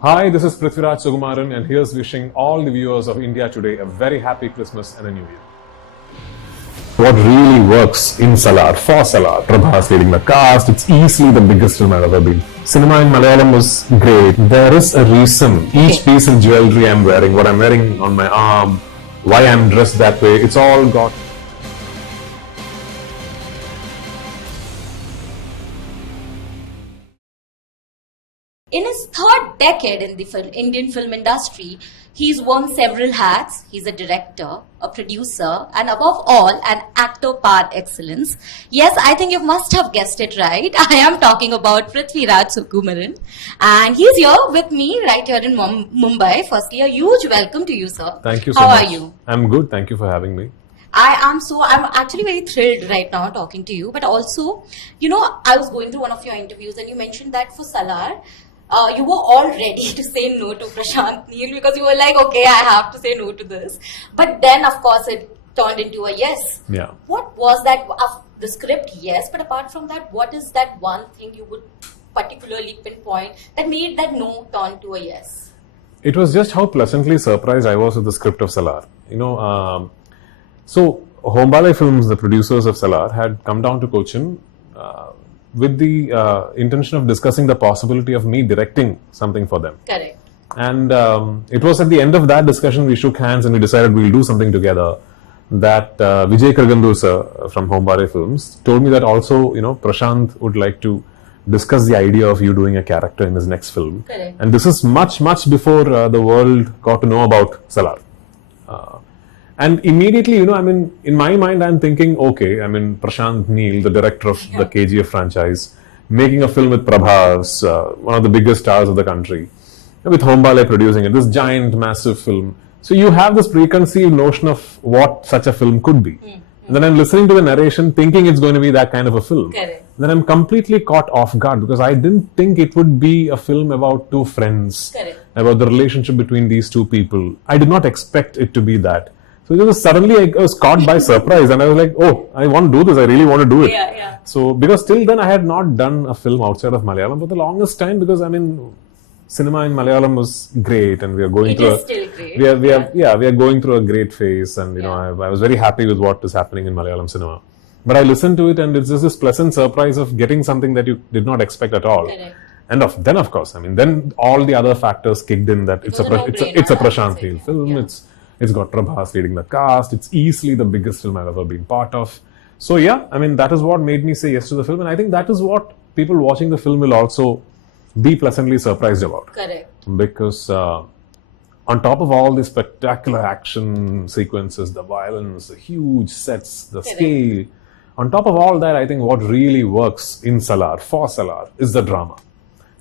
Hi, this is Prithviraj Sukumaran, and here's wishing all the viewers of India Today a very happy Christmas and a New Year. What really works in Salar, for Salar, Prabhas leading the cast, it's easily the biggest film I've ever been. Cinema in Malayalam was great. There is a reason. Each piece of jewelry I'm wearing, what I'm wearing on my arm, why I'm dressed that way, it's all got. In his third decade in the Indian film industry, he's worn several hats. He's a director, a producer, and above all, an actor par excellence. Yes, I think you must have guessed it right. I am talking about Prithviraj Sukumaran. And he's here with me right here in Mumbai. Firstly, a huge welcome to you, sir. Thank you so much. How are you? I'm good. Thank you for having me. I'm actually very thrilled right now talking to you. But also, I was going through one of your interviews and you mentioned that for Salar, you were all ready to say no to Prashanth Neel because you were like, okay, I have to say no to this. But then, of course, it turned into a yes. Yeah. What was that? The script, yes. But apart from that, what is that one thing you would particularly pinpoint that made that no turn to a yes? It was just how pleasantly surprised I was with the script of Salar. So Hombale Films, the producers of Salar, had come down to Cochin with the intention of discussing the possibility of me directing something for them. Correct. And it was at the end of that discussion we shook hands and we decided we'll do something together. That Vijay Kargandur sir from Hombale Films told me that also, Prashanth would like to discuss the idea of you doing a character in his next film. Correct. And this is much before the world got to know about Salar. And immediately, in my mind, I'm thinking, okay, Prashanth Neel, the director of the KGF franchise, making a film with Prabhas, one of the biggest stars of the country, with Hombale producing it, this giant, massive film. So you have this preconceived notion of what such a film could be. And then I'm listening to the narration, thinking it's going to be that kind of a film. Correct. Then I'm completely caught off guard because I didn't think it would be a film about two friends, Correct. about the relationship between these two people. I did not expect it to be that. So suddenly I was caught by surprise and I was like, oh, I want to do this. I really want to do it. Yeah. So because till then I had not done a film outside of Malayalam for the longest time because cinema in Malayalam was great and we are going through still great. We are going through a great phase and I was very happy with what is happening in Malayalam cinema. But I listened to it and it's just this pleasant surprise of getting something that you did not expect at all. Correct. And then of course, then all the other factors kicked in that it's a Prashanth Neel film. Yeah. It's got Prabhas leading the cast. It's easily the biggest film I've ever been part of. So that is what made me say yes to the film. And I think that is what people watching the film will also be pleasantly surprised about. Correct. Because on top of all the spectacular action sequences, the violence, the huge sets, the scale, on top of all that, I think what really works in Salar, for Salar, is the drama.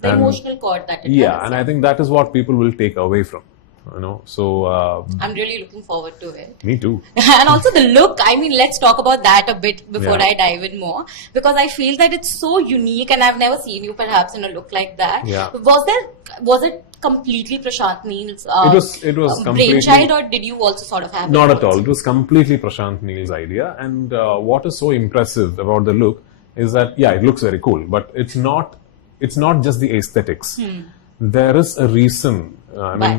The emotional chord that it has. Yeah, and I think that is what people will take away from. So I'm really looking forward to it. Me too. And also the look, let's talk about that a bit before I dive in more, because I feel that it's so unique and I've never seen you perhaps in a look like that. Yeah. Was it completely Prashanth Neel's it was completely brainchild, or did you also sort of have not at all? It was completely Prashanth Neel's idea, and what is so impressive about the look is that it looks very cool, but it's not just the aesthetics. There is a reason.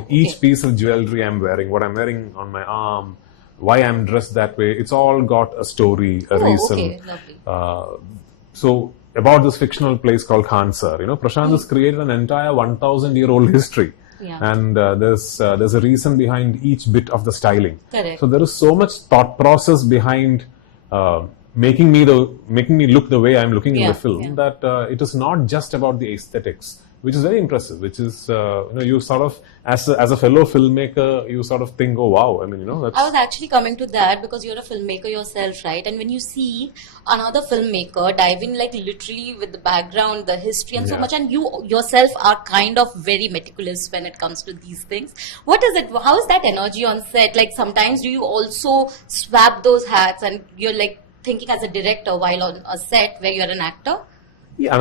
Each piece of jewelry I'm wearing, what I'm wearing on my arm, why I'm dressed that way, it's all got a story, a reason. Okay, lovely. So about this fictional place called Khansar, Prashanth has created an entire 1,000-year-old history. Yeah. And there's a reason behind each bit of the styling. Correct. So there is so much thought process behind making me look the way I'm looking in the film that it is not just about the aesthetics, which is very impressive, which is, you sort of, as a fellow filmmaker, you sort of think, oh wow, that's... I was actually coming to that because you're a filmmaker yourself, right? And when you see another filmmaker diving literally with the background, the history and so much, and you yourself are kind of very meticulous when it comes to these things. What is it? How is that energy on set? Sometimes do you also swap those hats and you're thinking as a director while on a set where you're an actor? Yeah,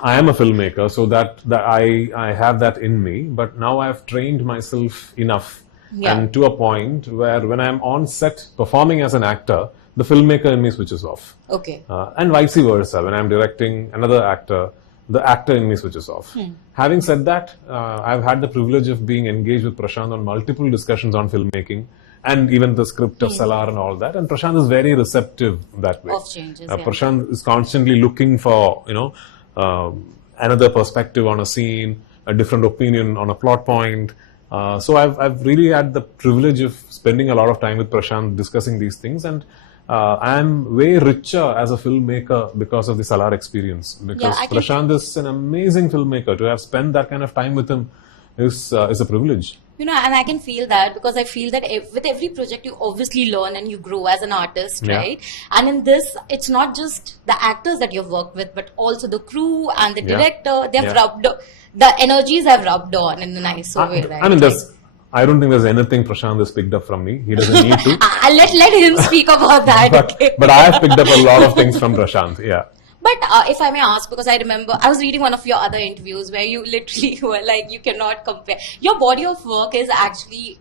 I am a filmmaker, so that I have that in me. But now I've trained myself enough, and to a point where when I'm on set performing as an actor, the filmmaker in me switches off. Okay. And vice versa. When I'm directing another actor, the actor in me switches off. Having said that, I've had the privilege of being engaged with Prashant on multiple discussions on filmmaking and even the script of Salar and all that. And Prashant is very receptive that way. Of changes, yeah. Prashant is constantly looking for, another perspective on a scene, a different opinion on a plot point. So I've really had the privilege of spending a lot of time with Prashant discussing these things, and I'm way richer as a filmmaker because of the Salar experience. Because Prashant is an amazing filmmaker. To have spent that kind of time with him is a privilege. And I can feel that, because I feel that with every project you obviously learn and you grow as an artist, right? And in this, it's not just the actors that you've worked with, but also the crew and the director. They've the energies have rubbed on in a nice way, right? I mean, I don't think there's anything Prashant has picked up from me. He doesn't need to. Let him speak about that. But I have picked up a lot of things from Prashant, yeah. But if I may ask, because I remember I was reading one of your other interviews where you literally were like, you cannot compare. Your body of work is actually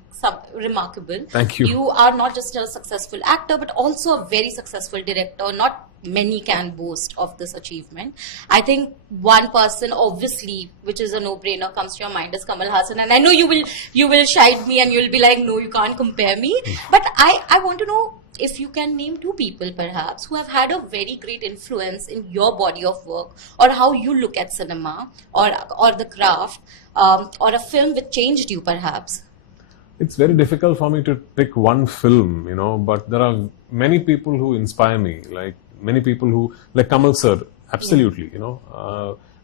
remarkable. Thank you. You are not just a successful actor, but also a very successful director. Not many can boast of this achievement. I think one person, obviously, which is a no-brainer, comes to your mind is Kamal Haasan. And I know you will shide me and you'll be like, no, you can't compare me. But I want to know if you can name two people perhaps who have had a very great influence in your body of work, or how you look at cinema or the craft, or a film which changed you perhaps. It's very difficult for me to pick one film, but there are many people who inspire me, like many people who, like Kamal sir, absolutely,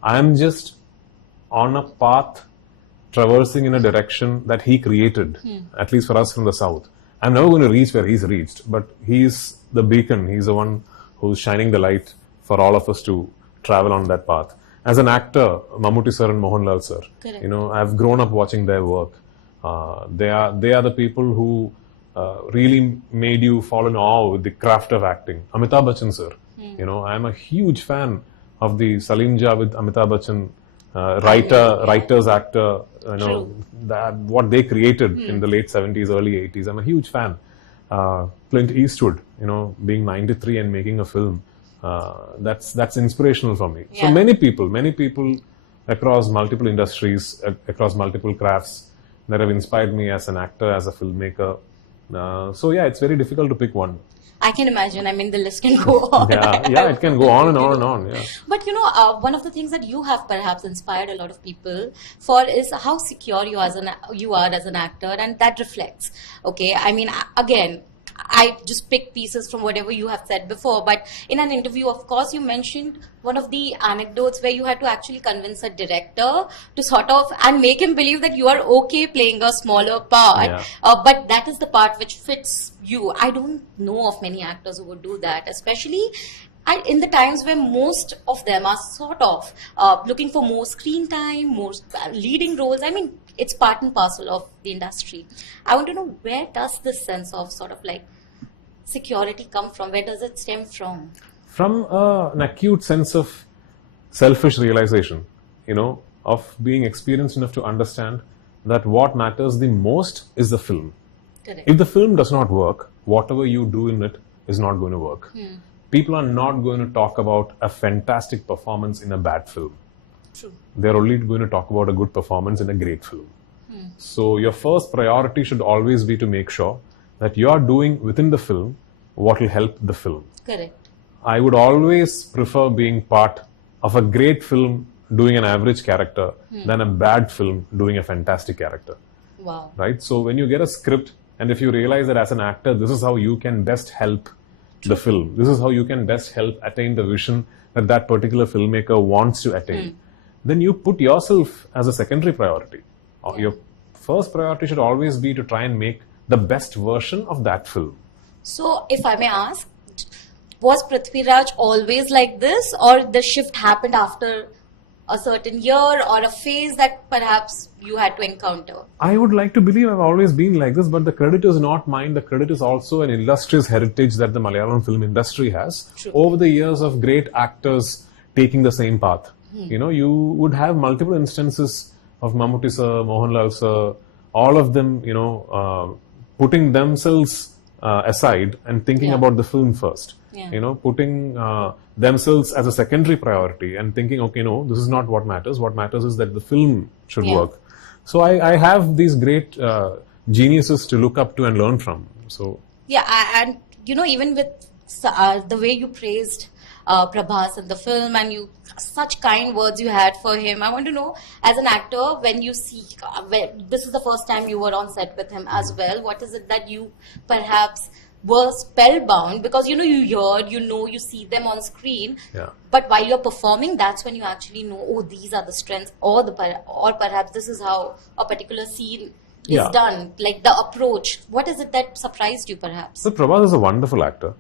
I am just on a path traversing in a direction that he created, at least for us from the South. I'm never going to reach where he's reached, but he's the beacon. He's the one who's shining the light for all of us to travel on that path. As an actor, Mammootty sir and Mohanlal sir, I've grown up watching their work. They are the people who really made you fall in awe with the craft of acting. Amitabh Bachchan sir, I'm a huge fan of the Salim Javed Amitabh Bachchan writers, actor, that what they created in the late 70s, early 80s. I'm a huge fan. Clint Eastwood, being 93 and making a film, that's inspirational for me. So many people across multiple industries, across multiple crafts that have inspired me as an actor, as a filmmaker. It's very difficult to pick one. I can imagine. I mean, the list can go on. It can go on and on and on. Yeah. But one of the things that you have perhaps inspired a lot of people for is how secure you are as an actor, and that reflects. Okay, I mean, again, I just pick pieces from whatever you have said before, but in an interview, of course, you mentioned one of the anecdotes where you had to actually convince a director to sort of and make him believe that you are okay playing a smaller part, but that is the part which fits you. I don't know of many actors who would do that, especially in the times where most of them are sort of looking for more screen time, more leading roles. I mean, it's part and parcel of the industry. I want to know, where does this sense of sort of like security come from? Where does it stem from? From an acute sense of selfish realization, of being experienced enough to understand that what matters the most is the film. Correct. If the film does not work, whatever you do in it is not going to work. People are not going to talk about a fantastic performance in a bad film. True. They're only going to talk about a good performance in a great film. So your first priority should always be to make sure that you're doing within the film what will help the film. Correct. I would always prefer being part of a great film doing an average character than a bad film doing a fantastic character. Wow. Right? So when you get a script, and if you realize that as an actor, this is how you can best help the film, this is how you can best help attain the vision that particular filmmaker wants to attain, then you put yourself as a secondary priority. Your first priority should always be to try and make the best version of that film. So, if I may ask, was Prithviraj always like this, or the shift happened after a certain year or a phase that perhaps you had to encounter? I would like to believe I've always been like this, but the credit is not mine. The credit is also an illustrious heritage that the Malayalam film industry has. True. Over the years of great actors taking the same path. You would have multiple instances of Mammootty sir, Mohanlal sir, all of them, putting themselves aside and thinking about the film first. Yeah. Putting themselves as a secondary priority and thinking, okay, no, this is not what matters. What matters is that the film should Yeah. work. So I have these great geniuses to look up to and learn from. So Yeah, and even with the way you praised Prabhas in the film, and such kind words you had for him, I want to know, as an actor, when you see, this is the first time you were on set with him as well, what is it that you perhaps were spellbound, because you hear, you see them on screen, Yeah. but while you're performing, that's when you actually know, oh, these are the strengths, or perhaps this is how a particular scene is Yeah. done, like the approach. What is it that surprised you, perhaps? So Prabhas is a wonderful actor.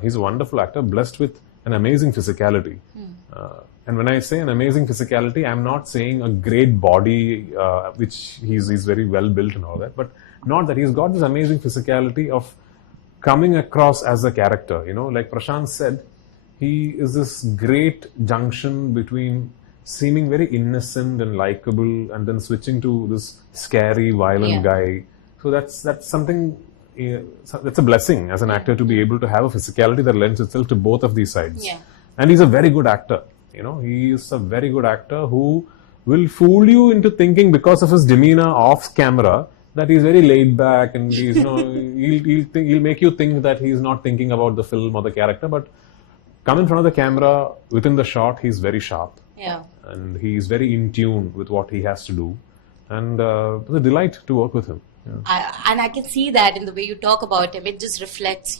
He's a wonderful actor, blessed with an amazing physicality. And when I say an amazing physicality, I'm not saying a great body, which he's very well built and all that, but not that. He's got this amazing physicality of coming across as a character. Like Prashanth said, he is this great junction between seeming very innocent and likable and then switching to this scary, violent Yeah. guy. So that's something, that's a blessing as an actor to be able to have a physicality that lends itself to both of these sides. Yeah. And he's a very good actor. He is a very good actor who will fool you into thinking, because of his demeanor off camera, that he's very laid back and he's, he'll make you think that he's not thinking about the film or the character, but come in front of the camera, within the shot, he's very sharp. Yeah. And he's very in tune with what he has to do. And it's a delight to work with him. Yeah. And I can see that in the way you talk about him. It just reflects,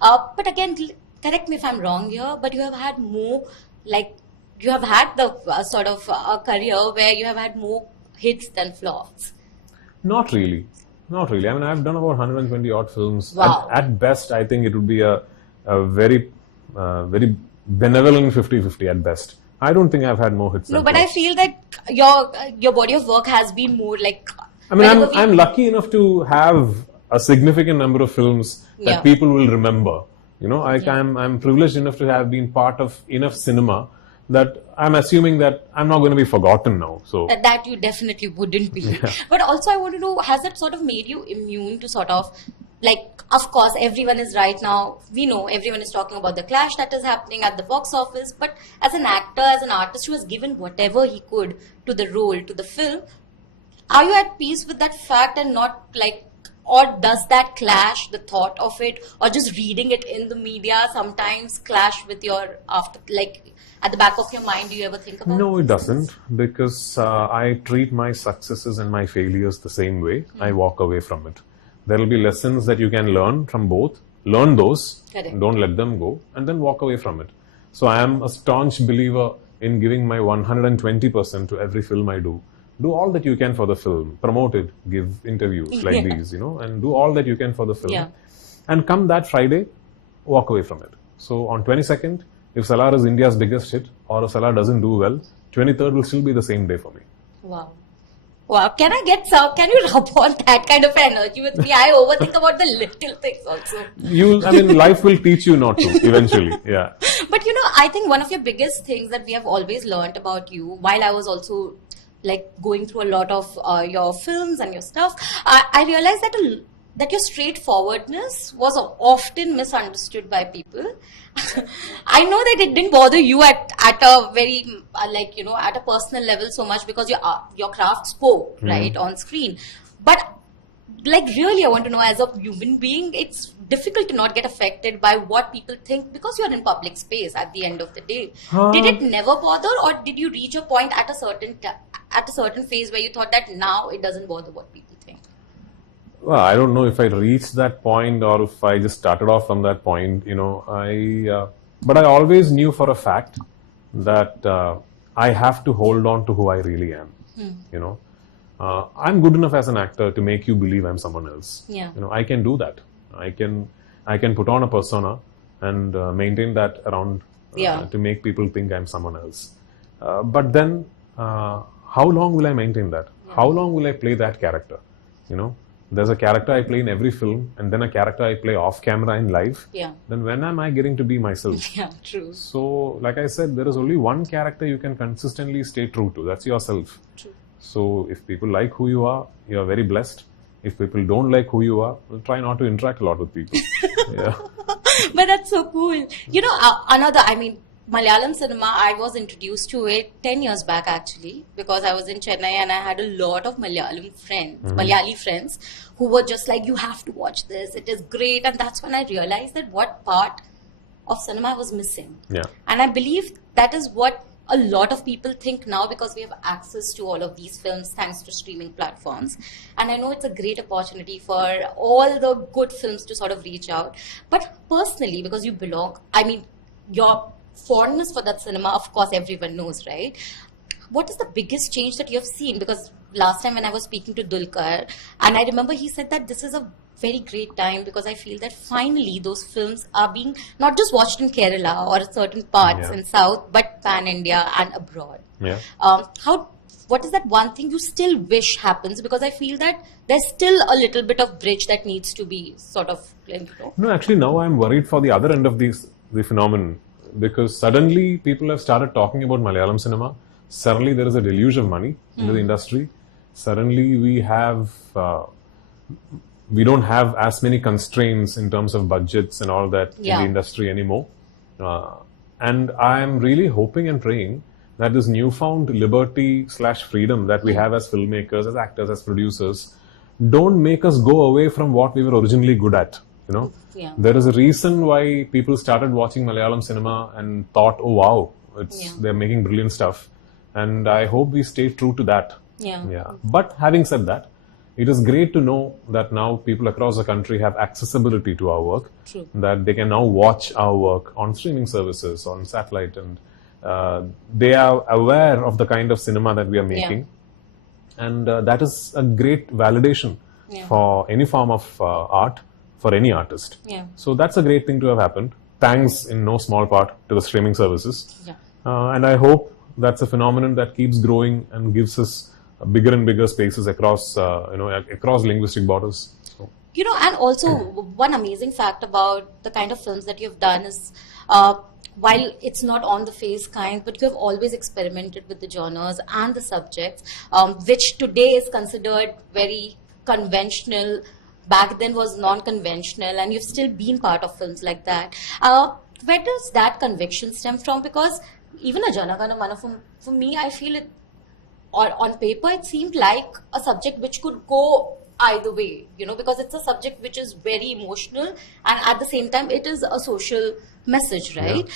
But again, correct me if I'm wrong here, but you have had more, you have had the sort of a career where you have had more hits than flops. Not really. Not really. I mean, I've done about 120 odd films. Wow. At best, I think it would be a very benevolent 50-50 at best. I don't think I've had more hits. No, than but I flops. feel that your body of work has been more like. I mean, whenever I'm lucky enough to have a significant number of films that Yeah. people will remember. I'm privileged enough to have been part of enough cinema that I'm assuming that I'm not going to be forgotten now. So that you definitely wouldn't be. But also I want to know, has it sort of made you immune to sort of, of course, everyone is right now, we know everyone is talking about the clash that is happening at the box office, but as an actor, as an artist who has given whatever he could to the role, to the film, are you at peace with that fact and not or does that clash, the thought of it, or just reading it in the media sometimes clash with your at the back of your mind, do you ever think about no, it doesn't, because I treat my successes and my failures the same way. I walk away from it. There will be lessons that you can learn from both. Learn those, Correct. don't let them go, and then walk away from it. So I am a staunch believer in giving my 120% to every film I do. Do all that you can for the film, promote it, give interviews like these, and do all that you can for the film. Yeah. And come that Friday, walk away from it. So on 22nd, if Salar is India's biggest hit, or if Salar doesn't do well, 23rd will still be the same day for me. Wow. Wow. Can you rub on that kind of energy with me? I overthink about the little things also. Life will teach you not to eventually. Yeah. But I think one of your biggest things that we have always learned about you, while I was also going through a lot of your films and your stuff, I realized that your straightforwardness was often misunderstood by people. I know that it didn't bother you at a very at a personal level so much because your craft spoke right on screen, but really I want to know, as a human being, it's difficult to not get affected by what people think because you're in public space at the end of the day. Did it never bother, or did you reach a point at a certain phase where you thought that now it doesn't bother what people think? Well, I don't know if I reached that point or if I just started off from that point, but I always knew for a fact that I have to hold on to who I really am. I'm good enough as an actor to make you believe I'm someone else. Yeah. I can do that. I can put on a persona and maintain that around to make people think I'm someone else. But then, how long will I maintain that? How long will I play that character? There's a character I play in every film, and then a character I play off camera in live. Yeah. Then when am I getting to be myself? Yeah, true. So, like I said, there is only one character you can consistently stay true to. That's yourself. True. So, if people like who you are very blessed. If people don't like who you are, well, try not to interact a lot with people. Yeah. But that's so cool. Malayalam cinema, I was introduced to it 10 years back actually, because I was in Chennai and I had a lot of Malayali friends who were just like, you have to watch this, it is great. And that's when I realized that what part of cinema was missing. Yeah. And I believe that is what a lot of people think now, because we have access to all of these films thanks to streaming platforms. And I know it's a great opportunity for all the good films to sort of reach out. But personally, because you belong, your fondness for that cinema, of course, everyone knows, right? What is the biggest change that you have seen? Because last time when I was speaking to Dulquer, and I remember he said that this is a very great time, because I feel that finally those films are being not just watched in Kerala or certain parts in South, but pan-India and abroad. Yeah. What is that one thing you still wish happens? Because I feel that there's still a little bit of bridge that needs to be sort of, No, actually now I'm worried for the other end of the phenomenon, because suddenly people have started talking about Malayalam cinema. Suddenly there is a deluge of money into the industry. Suddenly we don't have as many constraints in terms of budgets and all that in the industry anymore. And I'm really hoping and praying that this newfound liberty / freedom that we have as filmmakers, as actors, as producers, don't make us go away from what we were originally good at. Yeah. There is a reason why people started watching Malayalam cinema and thought, oh wow, they're making brilliant stuff. And I hope we stay true to that. Yeah. But having said that, it is great to know that now people across the country have accessibility to our work. True. That they can now watch our work on streaming services, on satellite, and they are aware of the kind of cinema that we are making. And that is a great validation for any form of art, for any artist. So that's a great thing to have happened. Thanks in no small part to the streaming services. And I hope that's a phenomenon that keeps growing and gives us bigger and bigger spaces across, across linguistic borders. So. And also one amazing fact about the kind of films that you've done is, while it's not on the face kind, but you have always experimented with the genres and the subjects, which today is considered very conventional, back then was non-conventional, and you've still been part of films like that. Where does that conviction stem from? Because even a Jana Gana Mana, for me, I feel it, or on paper, it seemed like a subject which could go either way, because it's a subject which is very emotional, and at the same time, it is a social message, right?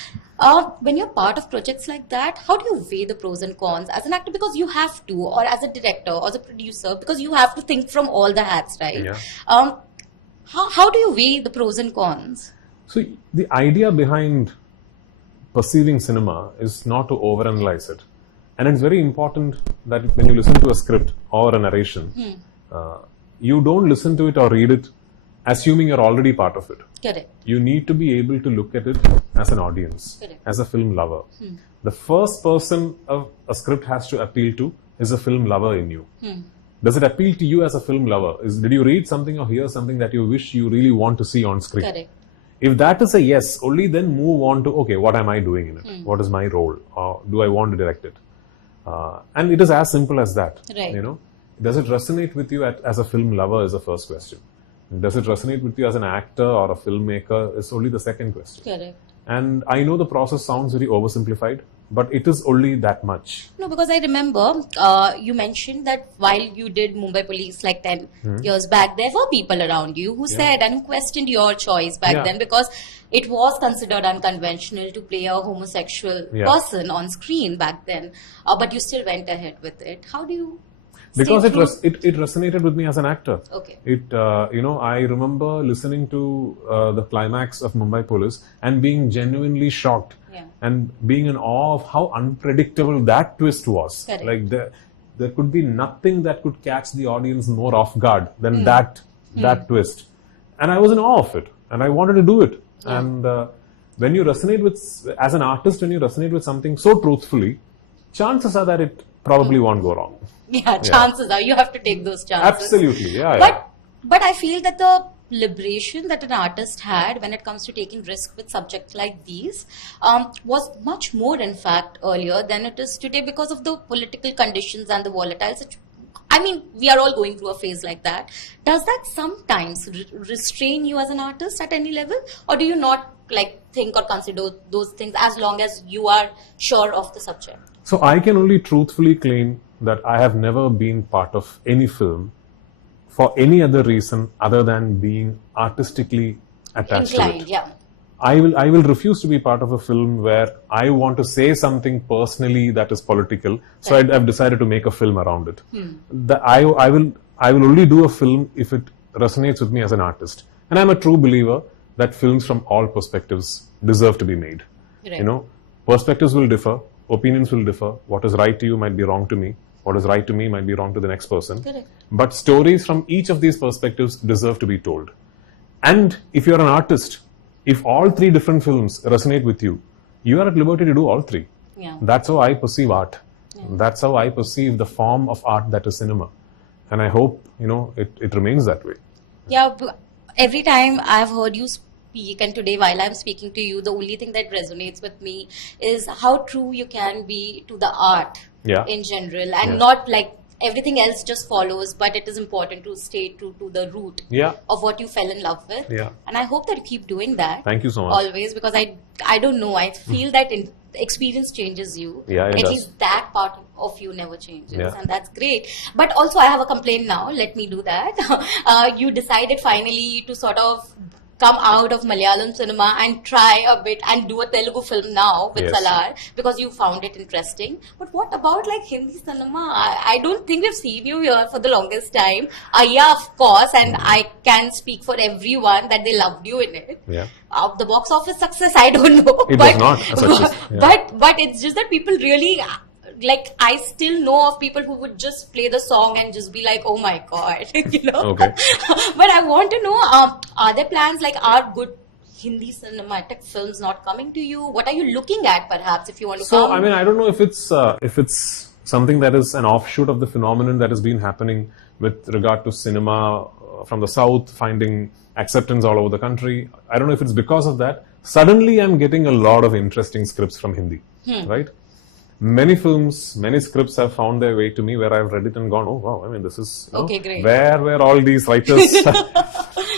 When you're part of projects like that, how do you weigh the pros and cons as an actor? Because you have to, or as a director, or as a producer, because you have to think from all the hats, right? How do you weigh the pros and cons? So the idea behind perceiving cinema is not to overanalyze it. And it's very important that when you listen to a script or a narration, you don't listen to it or read it assuming you're already part of it. Correct. You need to be able to look at it as an audience, as a film lover. The first person a script has to appeal to is a film lover in you. Does it appeal to you as a film lover? Did you read something or hear something that you wish you really want to see on screen? Correct. If that is a yes, only then move on to, okay, what am I doing in it? What is my role? Or do I want to direct it? And it is as simple as that. Right. Does it resonate with you as a film lover is the first question. Does it resonate with you as an actor or a filmmaker is only the second question. Correct. And I know the process sounds very oversimplified, but it is only that much. No, because I remember you mentioned that while you did Mumbai Police like 10 years back, there were people around you who said and questioned your choice back then, because it was considered unconventional to play a homosexual person on screen back then. But you still went ahead with it. How do you... Because it resonated with me as an actor. Okay. I remember listening to the climax of Mumbai Police and being genuinely shocked and being in awe of how unpredictable that twist was. Correct. Like there could be nothing that could catch the audience more off guard than that twist. And I was in awe of it and I wanted to do it. Yeah. And when you resonate as an artist, when you resonate with something so truthfully, chances are that it probably won't go wrong. Yeah, chances are you have to take those chances. Absolutely, But I feel that the liberation that an artist had when it comes to taking risk with subjects like these was much more, in fact, earlier than it is today because of the political conditions and the volatile situation. We are all going through a phase like that. Does that sometimes restrain you as an artist at any level? Or do you not like think or consider those things as long as you are sure of the subject? So I can only truthfully claim that I have never been part of any film for any other reason other than being artistically attached to Inclined, it. yeah. I will refuse to be part of a film where I want to say something personally that is political. So I've decided to make a film around it. I will only do a film if it resonates with me as an artist. And I'm a true believer that films from all perspectives deserve to be made. Right. You know, perspectives will differ, opinions will differ. What is right to you might be wrong to me. What is right to me might be wrong to the next person. Correct. But stories from each of these perspectives deserve to be told. And if you're an artist, if all three different films resonate with you, you are at liberty to do all three. Yeah. That's how I perceive art. That's how I perceive the form of art that is cinema. And I hope, it remains that way. Yeah, every time I've heard you speak, and today while I'm speaking to you, the only thing that resonates with me is how true you can be to the art in general, and not like everything else just follows, but it is important to stay true to the root of what you fell in love with. Yeah. And I hope that you keep doing that. Thank you so much. Always, because I don't know, I feel that experience changes you. Yeah, it At does. least that part of you never changes, Yeah. and that's great. But also, I have a complaint now. Let me do that. You decided finally to sort of come out of Malayalam cinema and try a bit and do a Telugu film now with Salar because you found it interesting. But what about like Hindi cinema? I don't think we've seen you here for the longest time. Yeah, of course, and I can speak for everyone that they loved you in it. Yeah. The box office success, I don't know. It was not a success. Yeah. But it's just that people really, like, I still know of people who would just play the song and just be like, oh my god, Okay. But I want to know, are there plans, like, are good Hindi cinematic films not coming to you? What are you looking at, perhaps, if you want to So, come? I mean, I don't know if it's something that is an offshoot of the phenomenon that has been happening with regard to cinema from the South finding acceptance all over the country. I don't know if it's because of that. Suddenly, I'm getting a lot of interesting scripts from Hindi, right? Many films, many scripts have found their way to me where I've read it and gone, oh wow, I mean, this is, Okay, great. where were all these writers?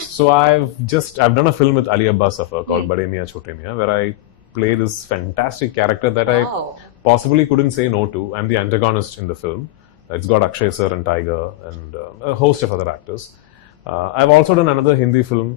So I've done a film with Ali Abbas Safar called Bade Miyan Chote Miyan, where I play this fantastic character that Wow. I possibly couldn't say no to. I'm the antagonist in the film. It's got Akshay Sir and Tiger and a host of other actors. I've also done another Hindi film,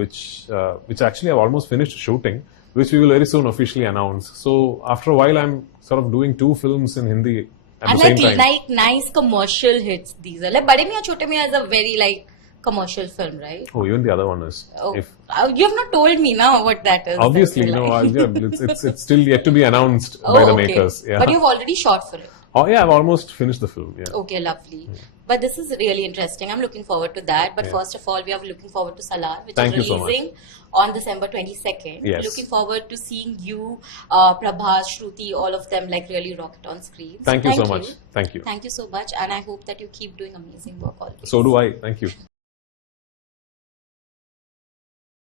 which actually I've almost finished shooting, which we will very soon officially announce. So after a while, I'm sort of doing two films in Hindi at And the same time. like nice commercial hits, these are. Like, Bade Miyan Chote Miyan is a very, like, commercial film, right? Oh, even the other one is. Oh, If, you have not told me now what that is. obviously, That's no, like- it's still yet to be announced by the okay. makers. Yeah. But you've already shot for it. Oh, yeah, I've almost finished the film. Yeah. Okay, lovely. But this is really interesting. I'm looking forward to that. But first of all, we are looking forward to Salar, which Thank you is so much. releasing on December 22nd. Yes. Looking forward to seeing you, Prabhas, Shruti, all of them like really rock it on screen. Thank you so much. Thank you. Thank you so much. And I hope that you keep doing amazing work always. So do I. Thank you.